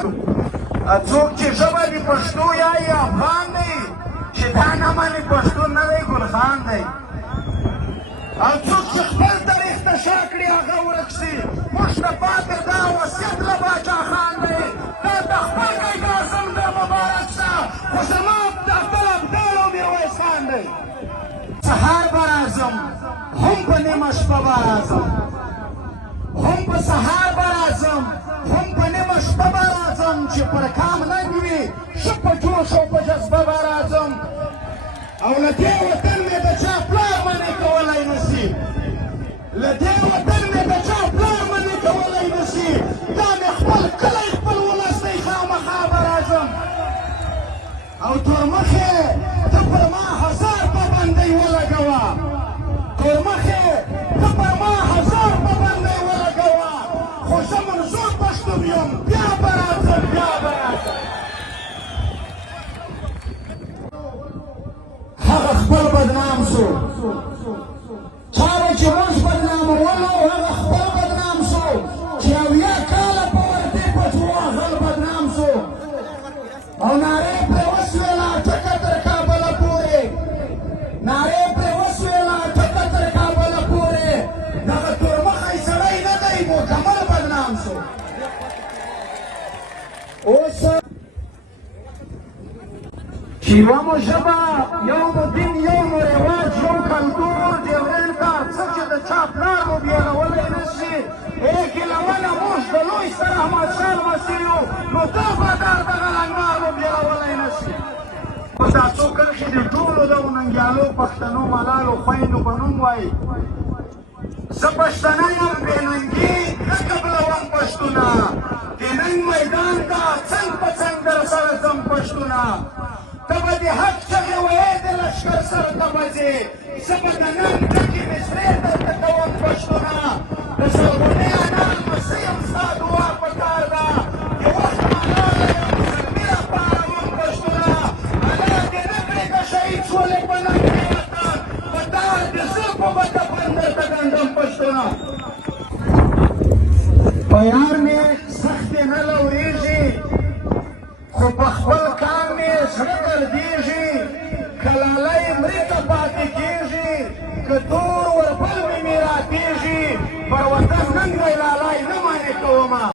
څوک چې ژبه د پښتو یایي افغان دی چې دا نه مني پښتون نه دی ګلخان دی او څوک چې خپل تاریخ ته شا کړي هغه ورک شي موږ ته پاتې دا وصیت له باچا خان دی دا د خپل قاید اعظم دی مبارک شه خو زما عبدل او میرویس خان دی سهار به راځم هم په نیمه شپه به راځم هم په سهار به راځم هم په نیمه شپه به راځم چې پر کام ننګ وي ښه په جوش او په جذبه به راځم او له دې وطن مې د چا پلار منې کولی نشي له دې وطن مې د چا پلار منې کولی نشي دا مې خپل کلی خپل ولس دی خامخا به راځم او تورمخې ته پر ما هزار پابندۍ ولګوه تورمخې ته پر ما هزار پابندۍ ولګوه خو زه منظور پښتون یم بیا به راځم بیا به راځم هغه خپل بدنام شو چاره چې موږ بدنامولو هغه خپل بدنام شو چې اویا کاله په وردۍ پټو هغه بدنام شو او نارې پرې وسوېله ټکه تر کابله پورې نارې پرې وسوېله ټکه تر کابله پورې دغه تورمخی سړی نه دی مکمل بدنام شو اوس چې یوه مو ژبه یو مو دین یو مو رواج یو کلتور ډیورنډ کار څه چې د چا پلار مو بېلولی نه شي ګیلونه موږ د لوی سر احمدشاه لمسي یو نو دا بادار دغه لنګمار مو بېلولی نه شي اوس دا څو کرښې د ټولو دغو ننګیالو پښتنو ملالو خویندو په نوم وایي زه پښتنه یم بې ننګي نه قبلوم پښتونه د ننګ میدان ته څنګ په څنګ در سره ځم پښتونه ته به د حق چغې ویې د لښکر سر ته به ځې زه به د ننګ ډکې مصرې درته کوم پښتونه د زرغونې انا لمسۍ یم ستا دعا پکار ده د وخت ملاله یم زلمي راپاره وم پښتونه الله دې نه کړې که شهید شولې په ننګ وطن په دار د زلفو به دفن درته ګنډم پښتونه په یار مې سختې نه لورېږي خو په خپل کار مې زړه دردېږي که لالی مري ته پاتې کېږي که تور وربل مې میراتېږي پر وطن ننګ دی لالی نه مانې کومه